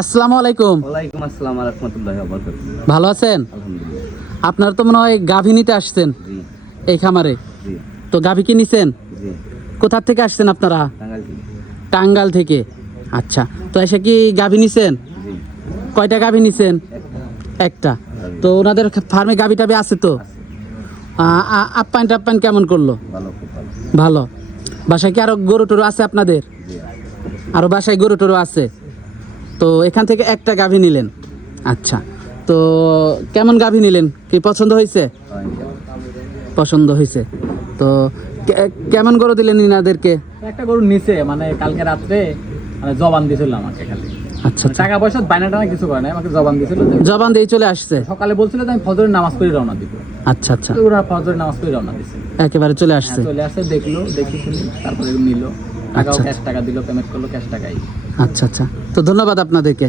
আসসালামু আলাইকুম। ওয়ালাইকুম আসসালাম রহমতুল্লাহ বরকাতুহ। ভালো আছেন? আলহামদুলিল্লাহ। আপনার তো মনে হয় গাভী নিতে আসছেন জি। এই খামারে? জি। তো গাভী কি নিছেন? জি। কোথা থেকে আসছেন আপনারা? টাঙ্গাল থেকে। আচ্ছা তো এসে কি গাভী নিছেন? জি। কয়টা গাভী নিছেন? একটা। তো ওনাদের ফার্মে গাভী টাভি আছে তো? আপ্যায়ন টাপ্যায়ন কেমন করল? ভালো বাসায় কি আরও গরু টরু আছে আপনাদের? আরও বাসায় গরু টরু আছে। তো এখান থেকে একটা গাভী নিলেন। আচ্ছা তো কেমন গাভী নিলেন? কি পছন্দ হয়েছে? হ্যাঁ, পছন্দ হয়েছে। তো কেমন গরু দিলেন ইনাদেরকে? একটা গরু নিচে মানে কালকে রাত্রে মানে জবান দিয়েছিল আমাকে খালি আচ্ছা আচ্ছা টাকা পয়সা বাইনা টানা কিছু করে না আমাকে জবান দিয়েছিল জবান দিয়ে চলে আসছে? সকালে বলছিল যে আমি ফজরের নামাজ পড়ে রওনা দিব। আচ্ছা আচ্ছা। ওরা ফজরের নামাজ পড়ে রওনা দিছে। একেবারে চলে আসছে। হ্যাঁ, চলে আসে দেখল দেখি শুনি তারপরে নিল। টাকাও আচ্ছা। ক্যাশ টাকা দিল পেমেন্ট করল ক্যাশ টাকাই। আচ্ছা আচ্ছা তো ধন্যবাদ আপনাদেরকে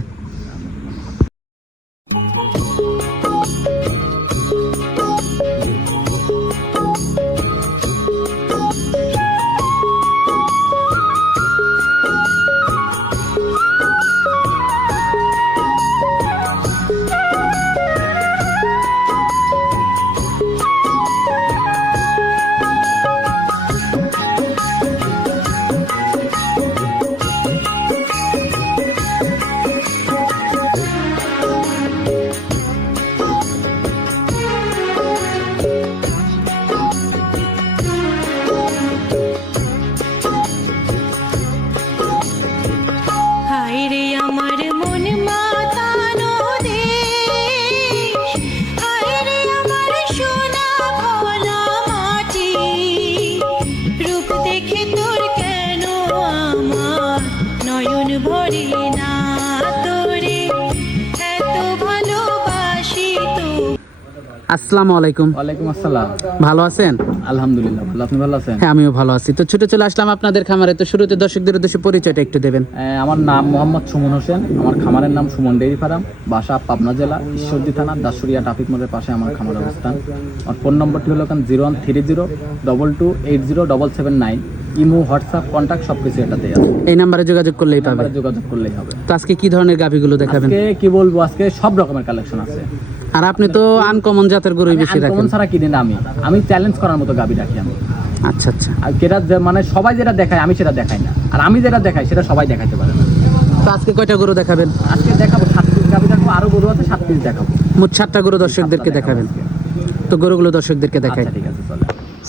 আসসালামু আলাইকুম। ওয়ালাইকুম আসসালাম। ভালো আছেন? আলহামদুলিল্লাহ ভালো। আপনি ভালো আছেন? হ্যাঁ আমিও ভালো আছি। তো ছুটে চলে আসলাম আপনাদের খামারে। তো শুরুতে দর্শকদের উদ্দেশ্যে পরিচয়টা একটু দেবেন। আমার নাম মোহাম্মদ সুমন হোসেন। আমার খামারের নাম সুমন ডেইরি ফার্ম। বাসা পাবনা জেলা ঈশ্বরদী থানা দাসুরিয়া ট্রাফিক মোড়ের পাশে আমার খামার অবস্থান। আমার ফোন নম্বরটি হলো zero one three zero double two eight zero double seven nine. Imo WhatsApp contact সব কিছু এটাতে আছে। এই নাম্বারে যোগাযোগ করলেই পাবে যোগাযোগ করলেই হবে। তো আজকে কি ধরনের গাভীগুলো দেখাবেন? আজকে কি বলব আজকে সব রকমের কালেকশন আছে। আর আপনি তো আনকমন জাতের গরুই বেশি রাখেন। আনকমন ছাড়া কিনি না আমি। আমি চ্যালেঞ্জ করার মতো গাবি রাখি আমি। আচ্ছা আচ্ছা। আর যেটা মানে সবাই যেটা দেখায় আমি সেটা দেখাই না। আর আমি যেটা দেখাই সেটা সবাই দেখাতে পারে না। তো আজকে কয়টা গরু দেখাবেন? আজকে দেখাবো সাত পিস গাবি দেখাবো আরও গরু আছে সাত পিস দেখাবো। মোট সাতটা গরু দর্শকদেরকে দেখাবেন। তো গরুগুলো দর্শকদেরকে দেখাই। আচ্ছা ঠিক আছে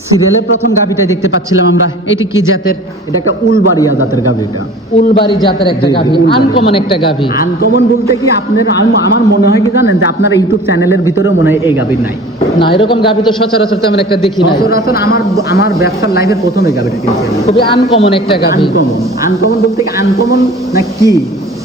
চলে সিরিয়ালের প্রথম গাভীটা দেখতে পাচ্ছিলাম আমরা। এটি কি জাতের? এটা একটা উলবাড়িয়া জাতের গাভি এটা। উলবাড়ি জাতের একটা গাভী আনকমন একটা গাভী। আনকমন বলতে কি আপনার আমার মনে হয় কি জানেন যে আপনার ইউটিউব চ্যানেলের ভিতরেও মনে হয় এই গাভির নাই। না এরকম গাভী তো সচরাচর তেমন একটা দেখি নাই। সচরাচর আমার আমার ব্যবসার লাইফের প্রথম এই গাভিটা কিনছি খুবই আনকমন একটা গাভী। আনকমন আনকমন বলতে কি আনকমন না কি?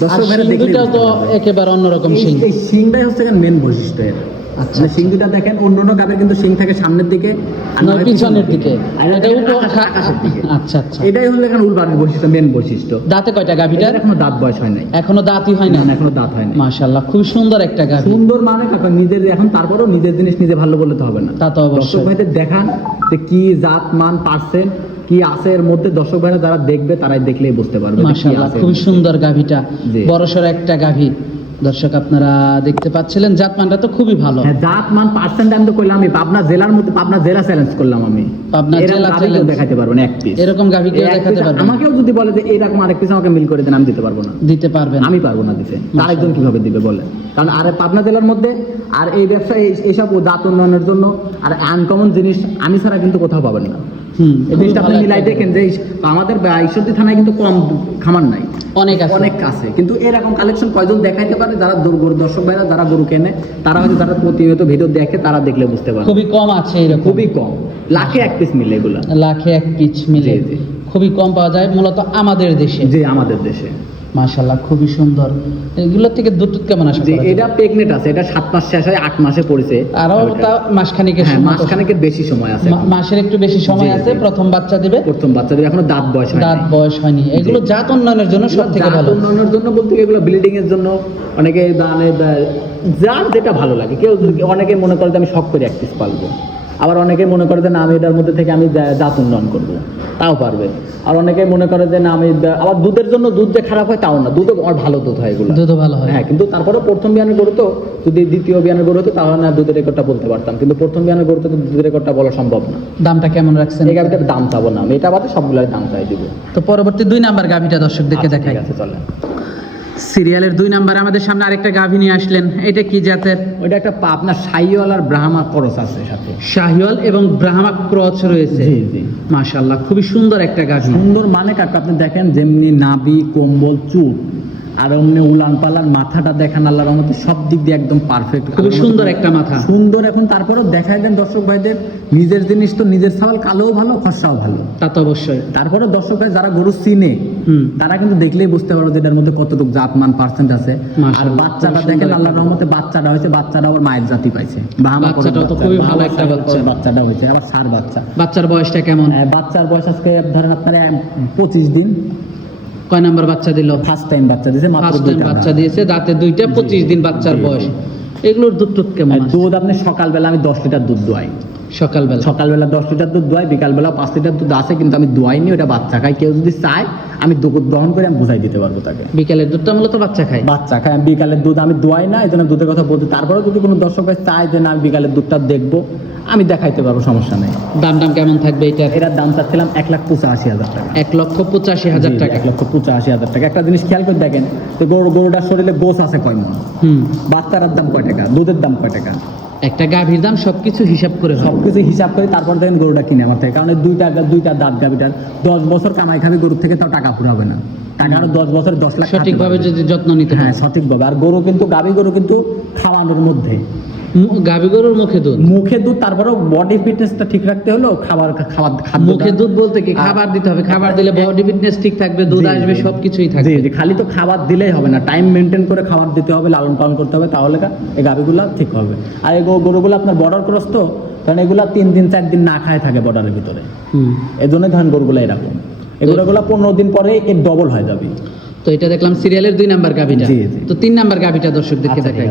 দর্শক ভাইরা সিংটাও তো একেবারে অন্যরকম সিং এই শিংটাই হচ্ছে মেন বৈশিষ্ট্য এর আচ্ছা, মানে দুটা দেখেন অন্য অন্য গাভীর কিন্তু শিং থাকে সামনের দিকে আর পিছনের দিকে। আর এটা আকাশের আচ্ছা আচ্ছা। এটাই হলো এখানে বৈশিষ্ট্য মেন বৈশিষ্ট্য। দাঁতে কয়টা এটার এখনও দাঁত বয়স হয় নাই। এখনও দাঁতই হয় না না, এখনও দাঁত হয় নাই। মাশাআল্লাহ খুব সুন্দর একটা গাভী। সুন্দর মানে কাকা নিজের এখন তারপরেও নিজের জিনিস নিজে ভালো বললে তো হবে না। তা তো অবশ্যই। ভাইদের দেখান যে কি জাত মান পার্সেন্ট কি আছে এর মধ্যে। দর্শক ভাইরা যারা দেখবে তারাই দেখলেই বুঝতে পারবে মাশাআল্লাহ। খুবই সুন্দর গাভীটা। বড়সড় একটা গাভী। দর্শক আপনারা দেখতে পাচ্ছিলেন জাতমানটা তো খুবই ভালো। হ্যাঁ জাত মান পার্সেন্ট আমি তো করলাম আমি পাবনা জেলার মধ্যে পাবনা জেলা চ্যালেঞ্জ করলাম আমি। পাবনা জেলা challenge। দেখাতে পারব না এক পিস এরকম গাভী কেউ দেখাতে পারবে আমাকেও যদি বলে যে এইরকম আরেক পিস আমাকে মিল করে দেন আমি দিতে পারব না। দিতে পারবেন। আমি পারব না দিতে। আরেকজন কীভাবে দিবে বলে কারণ আরে পাবনা জেলার মধ্যে আর এই ব্যবসা এই- এইসব জাত উন্নয়নের জন্য আর আনকমন জিনিস আমি ছাড়া কিন্তু কোথাও পাবেন না। জিনিসটা আপনি মিলাই দেখেন যে আমাদের ঈশ্বরদী থানায় কিন্তু কম খামার নাই। অনেক আছে। অনেক কাছে। কিন্তু এরকম কালেকশন কয়জন দেখাইতে পারে? যারা গরু দর্শক ভাইরা যারা গরু কেনে তারা হয়তো যারা প্রতিনিয়ত ভিডিও দেখে তারা দেখলে বুঝতে পারে খুবই কম আছে এরকম। খুবই কম। লাখে এক পিস মিলে এগুলা। লাখে এক পিস মিলে। খুবই কম পাওয়া যায় মূলত আমাদের দেশে। যে আমাদের দেশে। মাশাআল্লাহ খুবই সুন্দর। থেকে দুধ কেমন আসে এটা প্রেগনেন্ট আছে এটা সাত মাস শেষ হয় আট মাসে পড়েছে। আরও তা মাসখানিকের হ্যাঁ মাসখানেকের বেশি সময় আছে মাসের একটু বেশি সময় আছে প্রথম বাচ্চা দিবে। প্রথম বাচ্চাদের এখনও দাঁত বয়স হয় দাঁত বয়স হয়নি। এগুলো জাত উন্নয়নের জন্য সব থেকে ভালো। উন্নয়নের জন্য বলতে গেলে এগুলো ব্লিডিং এর জন্য অনেকে দানে যার যেটা ভালো লাগে। কেউ অনেকে মনে করে যে আমি শখ করে এক পিস পালবো। আবার অনেকে মনে করে যে না আমি এটার মধ্যে থেকে আমি জাত উন্নয়ন করব। তাও পারবে। আর অনেকে মনে করে যে না আমি আবার দুধের জন্য দুধ যে খারাপ হয় তাও না। দুধও আর ভালো দুধ হয় এগুলো। দুধও ভালো হয়। হ্যাঁ কিন্তু তারপরে প্রথম বিয়ানের গরু তো যদি দ্বিতীয় বিয়ানের গরু হতো তাহলে না দুধের রেকর্ডটা বলতে পারতাম। কিন্তু প্রথম বিয়ানের গরুতে তো দুধের রেকর্ডটা বলা সম্ভব না। দামটা কেমন রাখছেন? এই গাভিটার দাম চাবো না। আমি এটা বাদে সবগুলোর দাম চাই দিব। তো পরবর্তী দুই নাম্বার গাভিটা দর্শকদেরকে আচ্ছা, দেখাই। আছে চলে সিরিয়ালের দুই নাম্বার আমাদের সামনে আরেকটা গাভী নিয়ে আসলেন। এটা কি জাতের? ওইটা একটা আপনার শাহিওয়াল আর ব্রাহ্মা ক্রস আছে সাথে। শাহিওয়াল এবং ব্রাহ্মা ক্রস রয়েছে। জি জি। মাশাআল্লাহ খুবই সুন্দর একটা গাভী। সুন্দর মানে কাকা আপনি দেখেন যেমনি নাবি কম্বল চুট আর অমনি উলান পালান মাথাটা দেখেন আল্লাহর রহমতে সব দিক দিয়ে একদম পারফেক্ট খুবই সুন্দর একটা মাথা। সুন্দর। এখন তারপরে দেখাই দেন দর্শক ভাইদের নিজের জিনিস তো নিজের সাওয়াল কালোও ভালো খসাও ভালো। তা তো অবশ্যই। তারপরে দর্শক ভাই যারা গরু চিনে তারা কিন্তু দেখলেই বুঝতে পারবে যে এটার মধ্যে কতটুকু জাতমান পার্সেন্ট আছে। আর বাচ্চাটা দেখেন আল্লাহর রহমতে বাচ্চাটা হয়েছে বাচ্চাটা আবার মায়ের জাতি পাইছে। বাচ্চাটাও তো খুবই ভালো একটা বাচ্চা। বাচ্চাটা হয়েছে আবার সার বাচ্চা। বাচ্চার বয়সটা কেমন? আহ, বাচ্চার বয়স আজকে ধরেন আপনার পঁচিশ দিন। কয় নাম্বার বাচ্চা দিল? ফার্স্ট টাইম বাচ্চা দিয়েছে মাত্র ফার্স্ট টাইম বাচ্চা। দিয়েছে দাঁতে দুইটা পঁচিশ দিন বাচ্চার বয়স। এগুলোর দুধ টুধ কেমন দুধ আপনি সকালবেলা আমি দশ লিটার দুধ দোয়াই। সকালবেলা। সকালবেলা দশ লিটার দুধ দোয়াই বিকালবেলা পাঁচ লিটার দুধ আছে কিন্তু আমি দোয়াইনি ওটা বাচ্চা খাই কেউ যদি চায় আমি দুধ গ্রহণ করে আমি বুঝাই দিতে পারব তাকে। বিকালের দুধটা মূলত বাচ্চা খায়। বাচ্চা খায় আমি বিকালের দুধ আমি দোয়াই না এই জন্য দুধের কথা বলতে তারপরে যদি কোনো দর্শক চায় যে না আমি বিকালের দুধটা দেখব আমি দেখাইতে পারব সমস্যা নেই। দাম দাম কেমন থাকবে এটা এটার দাম চাচ্ছিলাম এক লাখ পঁচাশি হাজার টাকা। এক লক্ষ পঁচাশি হাজার টাকা। এক লক্ষ পঁচাশি হাজার টাকা। একটা জিনিস খেয়াল করে দেখেন গরু গরুটার শরীরে গোস আছে কয় মন? হুম। বাচ্চাটার দাম কয় টাকা? দুধের দাম কয় টাকা? একটা গাভীর দাম সবকিছু হিসাব করে সবকিছু হিসাব করে তারপর দেখেন গরুটা কিনে আমার থেকে। কারণ দুইটা দুইটা দাঁত গাভিটার। দশ বছর কামাই খাবে গরুর থেকে, তাও টাকা পুরাবে না। আরও দশ বছর দশ লাখ সঠিকভাবে যদি যত্ন নিতে হ্যাঁ সঠিকভাবে। আর গরু কিন্তু গাভী গরু কিন্তু খাওয়ানোর মধ্যে। গাভী গরুর মুখে দুধ? মুখে দুধ তারপরেও বডি ফিটনেসটা ঠিক রাখতে হলো খাবার খাবার মুখে দুধ বলতে কি? খাবার দিতে হবে। খাবার দিলে বডি ফিটনেস ঠিক থাকবে দুধ আসবে। সবকিছুই থাকবে। জি খালি তো খাবার দিলেই হবে না। টাইম মেনটেন করে খাবার দিতে হবে লালন পালন করতে হবে তাহলে এই গাভিগুলো ঠিক হবে। আর এই গরুগুলো আপনার বর্ডার ক্রস তো কারণ এগুলা তিন দিন চার দিন না খায় থাকে বর্ডারের ভিতরে। হুম। এই জন্য ধান গরুগুলো এরকম। এগুলো গুলো পনেরো দিন পরে এর ডবল হয়ে যাবে তো এটা দেখলাম সিরিয়ালের দুই নাম্বার গাভিটা। তো তিন নাম্বার গাভিটা দর্শকদেরকে আচ্ছা, দেখাই।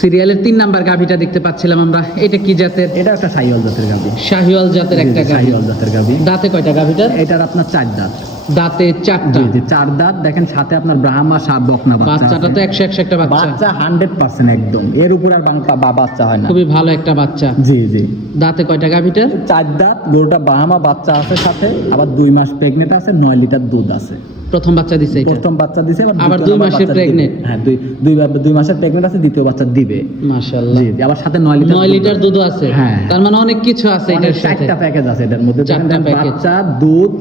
সিরিয়ালের তিন নাম্বার গাভিটা দেখতে পাচ্ছিলাম আমরা। এটা কি জাতের? এটা একটা সাইওয়াল জাতের গাভি। শাহিওয়াল জাতের একটা গাভি। সাইওয়াল জাতের গাভি। দাঁতে কয়টা গাভিটার? এটার আপনার চার দাঁত। দাঁতে চারটা। চার দাঁত। দেখেন সাথে আপনার ব্রাহ্মা বকনা বাচ্চা বাচ্চাটা তো একশো একশো একটা বাচ্চা। বাচ্চা হান্ড্রেড পার্সেন্ট একদম। এর উপর আর বাং- বা- বাচ্চা হয় না। খুবই ভালো একটা বাচ্চা। জি জি। দাঁতে কয়টা গাভিটার? চার দাঁত গরুটা বাহামা বাচ্চা আছে সাথে। আবার দুই মাস প্রেগনেন্ট আছে নয় লিটার দুধ আছে। প্রথম বাচ্চা দিছে এটা। প্রথম বাচ্চা দিছে আবার দুই মাসের বাচ্চা হ্যাঁ দুই দুই দুই মাসের প্রেগনেন্ট আছে দ্বিতীয় বাচ্চা দিবে। মাশাআল্লাহ। জি আবার সাথে 9 লিটার 9 লিটার দুধ আছে। হ্যাঁ। তার মানে অনেক কিছু আছে এটার সাথে চারটা প্যাকেজ আছে এটার মধ্যে। চারটা বাচ্চা দুধ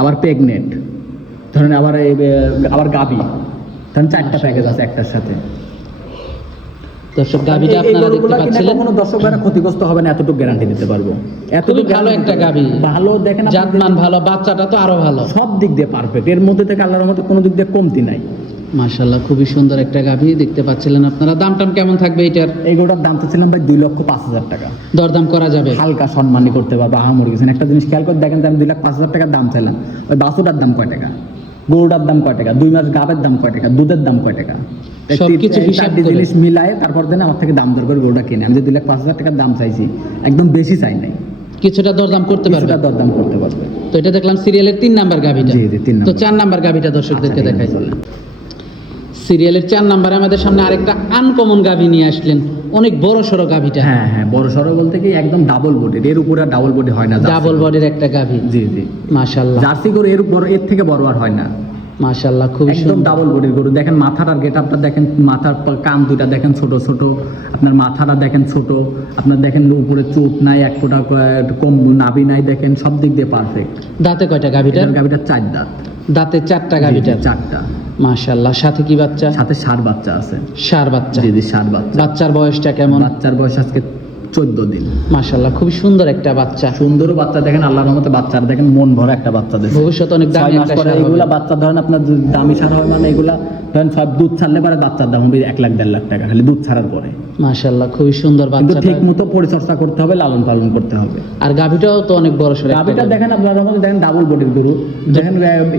আবার প্রেগনেন্ট ধরেন আবার আবার গাবি ধরেন চারটা প্যাকেজ আছে একটার সাথে। দর্শক আপনারা দেখতে কিনে দর্শক ভাইরা ক্ষতিগ্রস্ত হবে না এতটুকু গ্যারান্টি দিতে পারব। এতটুকু ভালো একটা। গাভী। ভালো দেখেন জাতমান ভালো বাচ্চাটা তো আরও ভালো। সব দিক দিয়ে পারফেক্ট এর মধ্যে থেকে আল্লাহর মধ্যে কোনো দিক দিয়ে কমতি নাই। মাশাআল্লাহ খুবই সুন্দর একটা গাভী দেখতে পাচ্ছিলেন আপনারা। দাম টাম কেমন থাকবে এটার? এই দাম তো ছিলাম ভাই দুই লক্ষ পাঁচ হাজার টাকা। দরদাম করা যাবে। হালকা সম্মানই করতে পারব আহামরি কিছু না। একটা জিনিস খেয়াল করে দেখেন আমি দুই লাখ পাঁচ হাজার টাকার দাম চাইলাম। ওই বাসুটার দাম কয় টাকা? গরুটার দাম কয় টাকা? দুই মাস গাবের দাম কয় টাকা? দুধের দাম কয় টাকা? সবকিছু তিন- হিসাব জিনিস মিলায় তারপর দেন আমার থেকে দাম দর করে গরুটা কিনে। আমি যে দুই লাখ পাঁচ হাজার টাকার দাম চাইছি একদম বেশি চাই নাই। কিছুটা দরদাম করতে পারবে। কিছুটা দরদাম করতে পারবে। তো এটা দেখলাম সিরিয়ালের তিন নাম্বার গাভিটা। জি, জি, তিন তো চার নাম্বার গাভিটা দর্শকদেরকে আচ্ছা, দেখাই। সিরিয়ালের চার নাম্বারে আমাদের সামনে আরেকটা আনকমন গাভী নিয়ে আসলেন। অনেক বড় সড়ো গাভিটা। হ্যাঁ হ্যাঁ বড় সড়ো বলতে কি একদম ডাবল বডি এর উপরে ডাবল বডি হয় না ডাবল। বডির একটা গাভী। জি জি। মাশাআল্লাহ। জার্সি গরু এর বড় এর থেকে বড় আর হয় না। মাশাআল্লাহ একদম ডাবল বডির গরু। দেখেন মাথাটার গেট আপটা দেখেন মাথার কান দুটা দেখেন ছোট ছোট। আপনার মাথাটা দেখেন ছোট। আপনার দেখেন উপরে চোট নাই এক ফোঁটা কম নাভি নাই দেখেন সব দিক দিয়ে পারফেক্ট দাঁতে কয়টা গাভিটা গাভিটার চার দাঁত। দাঁতে চারটা গাভিটা চারটা। মাশাআল্লাহ। সাথে কি বাচ্চা? সাথে সার বাচ্চা আছে। সার বাচ্চা। জি জি ষাট বাচ্চা। বাচ্চার বয়সটা কেমন? বাচ্চার বয়স আজকে চোদ্দ দিন। মাশাল্লাহ খুবই সুন্দর একটা বাচ্চা। সুন্দর বাচ্চা দেখেন আল্লাহর রহমতে বাচ্চার দেখেন মন ভরা একটা বাচ্চা দেখেন ভবিষ্যতে অনেক দামি। এগুলা বাচ্চা ধরেন আপনার দামি সার হয় মানে এগুলা ধরেন সব দুধ ছাড়লে পরে বাচ্চার দাম হবে এক লাখ দেড় লাখ টাকা খালি দুধ ছাড়ার পরে। মাশাল্লাহ খুবই সুন্দর বাচ্চাটা। ঠিক মতো পরিচর্যা করতে হবে লালন পালন করতে হবে। আর গাভিটাও তো অনেক বড় সড়ো গাভিটা দেখেন আপনারা দেখেন ডাবল বডির গরু দেখেন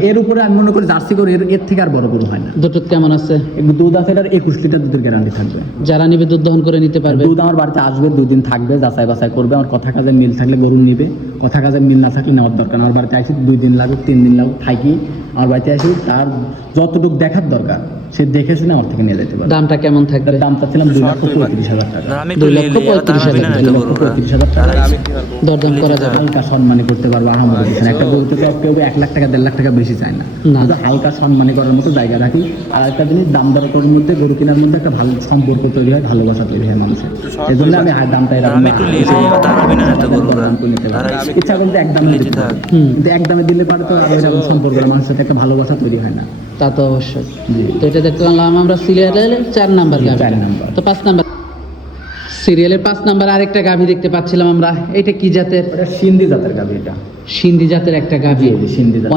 এর উপরে আমি মনে করি জার্সি গরু এর থেকে আর বড় গরু হয় না। দুটো কেমন আছে? দুধ আছে এটার একুশ লিটার দুধের গ্যারান্টি থাকবে। যারা নিবে দুধ দহন করে নিতে পারবে। দুধ আমার বাড়িতে আসবে দুদিন থাকবে যাচাই বাছাই করবে আমার কথা কাজে মিল থাকলে গরু নিবে কথা কাজে মিল না থাকলে নেওয়ার দরকার আমার বাড়িতে আসি দুই দিন লাগুক তিন দিন লাগুক থাকি আমার বাড়িতে আসি তার যতটুকু দেখার দরকার। সে দেখে শুনে আমার থেকে নিয়ে যেতে পারবে। দামটা কেমন থাকবে? এটার দাম চাচ্ছিলাম দুই লক্ষ পঁয়ত্রিশ হাজার টাকা। দুই লক্ষ পঁয়ত্রিশ হাজার দুই লক্ষ পঁয়ত্রিশ হাজার টাকা দরদাম করা যাবে। হালকা সম্মানী করতে পারব একটা গরু থেকে কেউ এক লাখ টাকা দেড় লাখ টাকা বেশি চায় না। না। হালকা সম্মানী করার মতো জায়গা রাখি। আর একটা জিনিস দাম দর করার মধ্যে গরু কেনার মধ্যে একটা ভালো সম্পর্ক তৈরি হয় ভালোবাসা তৈরি হয় মানুষের। এই জন্য আমি হাই দামটা এরকম ইচ্ছা করতে একদমে। পারে। কিন্তু একদমে দিলে পারে তো এরকম সম্পর্ক মানুষের সাথে একটা ভালোবাসা তৈরি হয় না। তা তো অবশ্যই। তো এটা দেখলাম আমরা সিরিয়ালের চার নাম্বার। তো পাঁচ নাম্বার সিরিয়ালের পাঁচ নাম্বার আরেকটা গাভি দেখতে পাচ্ছিলাম আমরা। এটা কি জাতের? সিন্ধি জাতের গাভি এটা। সিন্ধি জাতের একটা গাভি।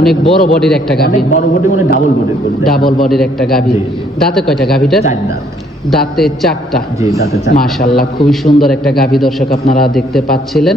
অনেক বড় বডির একটা গাভি। বড় বডি মানে ডাবল বডির ডাবল বডির একটা গাভি। দাঁতে কয়টা গাভিটার? চার দাঁত। দাঁতে চারটা। জি দাঁতে চার মাশাল্লাহ খুবই সুন্দর একটা গাভী দর্শক আপনারা দেখতে পাচ্ছিলেন।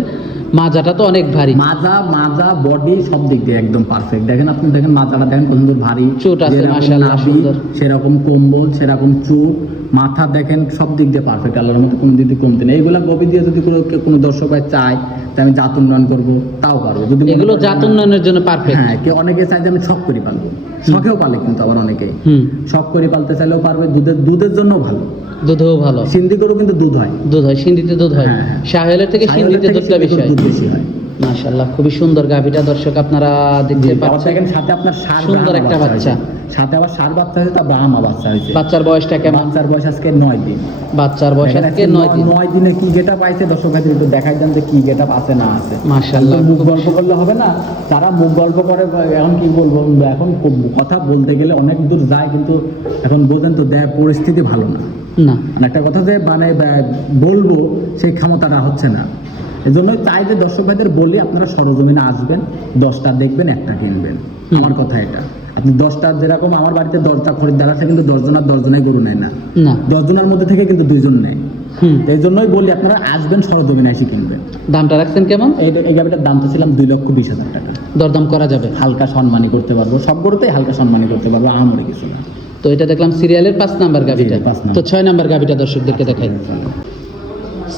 মাজাটা তো অনেক ভারী। মাজা মাজা বডি সব দিক দিয়ে একদম পারফেক্ট দেখেন আপনি দেখেন মাজাটা দেখেন কত সুন্দর ভারী। চুট আছে, মাশাআল্লাহ, সুন্দর। সেরকম কম্বল সেরকম চুপ মাথা দেখেন সব দিক দিয়ে পারফেক্ট আল্লাহর মতো কোনো দিক দিয়ে কমতে নেই। এইগুলা গভীর দিয়ে যদি কোনো কোনো দর্শক চায় আমি জাত উন্নয়ন করব তাও পারব। যদি এগুলো করেন জাত উন্নয়নের জন্য পারফেক্ট হ্যাঁ কেউ অনেকে চায় যে আমি শখ করে পালবো। শখেও পালে কিন্তু আবার অনেকে। হুম। শখ করে পালতে চাইলেও পারবে দুধের দুধের জন্য ভালো। দুধও ভালো। সিন্ধি গরু কিন্তু দুধ হয়। দুধ হয় সিন্ধিতে দুধ হয়। হ্যাঁ, হ্যাঁ। থেকে সিন্ধিতে দুধটা বেশি হয়। দুধ বেশি হয়। মাশাল্লাহ খুবই সুন্দর গাভিটা। দর্শক আপনারা দেখতে পাচ্ছেন। সাথে আপনার সার সুন্দর একটা বাচ্চা। সাথে আবার সার বাচ্চা হয়েছে তা ব্রাহ্মা বাচ্চা হয়েছে। বাচ্চার বয়সটা কেমন? বাচ্চার বয়স আজকে দিন। বাচ্চার বয়স আজকে দিন। দিনে কি দর্শক ভাইদের একটু দেখাই দেন যে কি আছে না আছে। মাশাল্লাহ মুখ গল্প করলে হবে না? তারা মুখ গল্প করে এখন কি বলব? এখন কথা বলতে গেলে অনেক দূর যায় কিন্তু এখন বোঝেন তো দেয় পরিস্থিতি ভালো না। না। মানে একটা কথা যে মানে বলব সেই ক্ষমতাটা হচ্ছে না। এই জন্য চাই যে দর্শক ভাইদের বলি আপনারা সরজমিনে আসবেন দশটা দেখবেন একটা কিনবেন। আমার কথা এটা। আপনি দশটা যেরকম আমার বাড়িতে দশটা খরিদ্দার আছে কিন্তু দশজনের দশজনাই গরু নেয় না। দশজনের মধ্যে থেকে কিন্তু দুইজন নেয়। এই জন্যই বলি আপনারা আসবেন সরজমিনে এসে কিনবেন। দামটা রাখছেন কেমন? এই গাড়িটার দাম তো ছিলাম দুই লক্ষ বিশ হাজার টাকা। দরদাম করা যাবে। হালকা সম্মানী করতে পারব। সব গরুতেই হালকা সম্মানী করতে পারব আহামরি কিছু না। তো এটা দেখলাম সিরিয়ালের পাঁচ নাম্বার গাভিটা। তো ছয় নাম্বার গাভিটা দর্শকদেরকে দেখাই।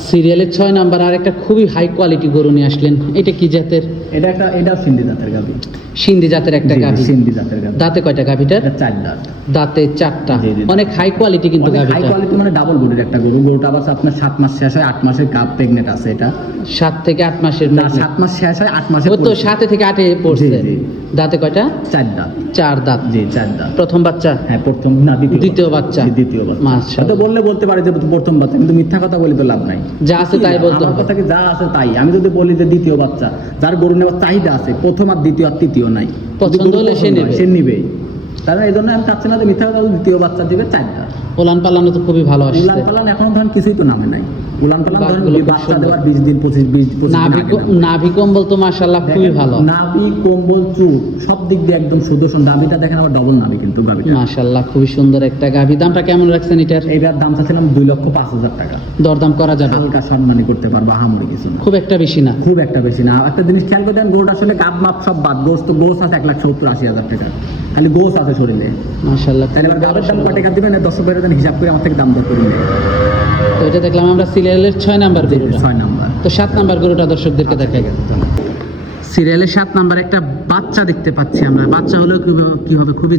সিরিয়ালের ছয় নাম্বার আর একটা খুবই হাই কোয়ালিটি গরু নিয়ে আসলেন। এটা কি জাতের? এটা একটা এটাও সিন্ধি জাতের গাভি। সিন্ধি জাতের একটা গাভি। সিন্ধি জাতের গাভি। দাঁতে কয়টা গাভিটার? চার দাঁত। দাঁতে চারটা। অনেক হাই কোয়ালিটি কিন্তু হাই কোয়ালিটি মানে ডাবল বডির একটা গরু। গরুটা আবার আপনার মাস শেষ হয় মাসের প্রেগনেন্ট আছে এটা। থেকে মাসের না মাস শেষ হয় মাসে তো থেকে পড়ছে। দাঁতে কয়টা? চার দাঁত। চার দাঁত। জি চার দাঁত। প্রথম বাচ্চা? হ্যাঁ প্রথম না দ্বিতীয় দ্বিতীয় বাচ্চা। দ্বিতীয় বাচ্চা। মাশাআল্লাহ। হয়তো বললে বলতে পারে যে প্রথম বাচ্চা কিন্তু মিথ্যা কথা বলি তো লাভ নাই। যা আছে তাই বলতে হবে। কথা কি যা আছে তাই। আমি যদি বলি যে দ্বিতীয় বাচ্চা যার গরু নেওয়ার চাহিদা আছে প্রথম আর দ্বিতীয় আর তৃতীয় নাই। পছন্দ হলে সে নেবে। সে নিবে। তারা এই জন্য আমি চাচ্ছি না যে মিথ্যা দ্বিতীয় বাচ্চা দিবে চারটা। ওলান পালানো তো খুবই ভালো আসছে। উলান পালান এখন ধরেন কিছুই তো নামে নাই। উলান পালান ধরেন বাচ্চা দেওয়ার বিশ দিন পঁচিশ বিশ পঁচিশ দিন নাভি। নাভি কম্বল তো মাশাল্লাহ খুবই ভালো। নাভি কম্বল সব দিক দিয়ে একদম সুদর্শন। দেখেন আবার ডবল নাভি কিন্তু গাভিটা। মাশাল্লাহ খুবই সুন্দর একটা গাভি। দামটা কেমন রাখছেন এটার? এটার দাম চাচ্ছিলাম দুই লক্ষ পাঁচ হাজার টাকা। দরদাম করা যাবে। হালকা সম্মানী করতে পারব কিছু না। খুব একটা বেশি না। খুব একটা বেশি না। একটা জিনিস খেয়াল করে দেন গোট আসলে কাপ মাপ সব বাদ। গোস তো গোস আছে এক লাখ সত্তর আশি হাজার টাকা। খালি গোস আছে শরীরে। মাশাল্লাহ তাহলে এবার গাবের দাম কয় টাকা দিবেন? দশ বের দেন হিসাব করে আমার থেকে দাম দর করুন তো এটা দেখলাম আমরা সিরিয়ালের ছয় নাম্বার গরুটা। ছয় নাম্বার। তো সাত নাম্বার গরুটা দর্শকদেরকে দেখাই। সিরিয়ালের সাত নাম্বার একটা বাচ্চা দেখতে পাচ্ছি আমরা। বাচ্চা হলেও কি- হবে খুবই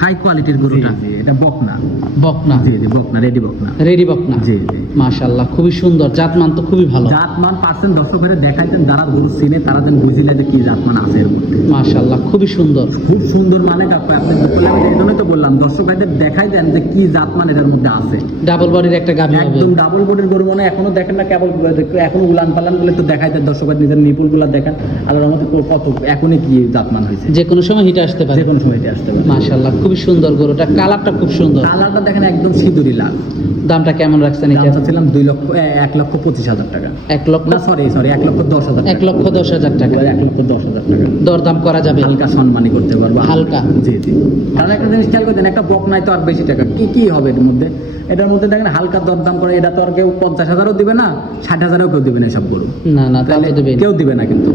হাই কোয়ালিটির গরুটা। এটা বকনা। বকনা? জি জি বকনা রেডি বকনা। রেডি বকনা? জি জি। মাশাল্লাহ খুবই সুন্দর। জাতমান তো খুবই ভালো। জাতমান পার্সেন্ট দর্শক ভাইরে দেখাইতেন যারা গরু চিনে তারা যেন বুঝিলে যে কি জাতমান আছে এর মধ্যে। মাশাল্লাহ খুবই সুন্দর। খুব সুন্দর মানে আপনি বললে এই জন্যই তো বললাম দর্শক ভাইদের দেখাই দেন যে কি জাতমান এটার মধ্যে আছে। ডাবল বডির একটা গাভি হবে। একদম ডাবল বডির গরু মনে এখনও দেখেন না কেবল এখনও উলান পালান বলে তো দেখাই দেন দর্শক ভাই নিজের নিপুলগুলা দেখেন। আল্লাহর কত এখনই কি জাতমান হয়েছে। যে কোনো সময় হিটে আসতে পারে। যে কোনো সময় এটা আসতে পারে। মাশাল্লাহ খুবই সুন্দর গরুটা। কালারটা খুব সুন্দর। কালারটা দেখেন একদম সিঁদুরি লাল। দামটা কেমন রাখছেন এটা? দামটা ছিলাম দুই লক্ষ এক লক্ষ পঁচিশ হাজার টাকা। এক লক্ষ? না সরি সরি এক লক্ষ দশ হাজার এক লক্ষ দশ হাজার টাকা। এক লক্ষ দশ হাজার টাকা। দরদাম করা যাবে। হালকা সম্মানী করতে পারব। হালকা? জি জি। কারণ একটা জিনিস খেয়াল করতেন একটা বক নাই তো আর বেশি টাকা। কি কি হবে এর মধ্যে? এটার মধ্যে দেখেন হালকা দরদাম করে এটা তো আর কেউ পঞ্চাশ হাজারও দিবে না ষাট হাজারও কেউ দিবে না সব গরু। না না তাহলে কেউ দিবে না কিন্তু।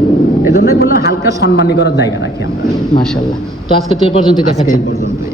এই জন্যই বললাম হালকা সম্মানী করার জায়গা রাখি আমরা। মাশাল্লাহ তো আজকে তো এ পর্যন্ত দেখাচ্ছি। পর্যন্তই।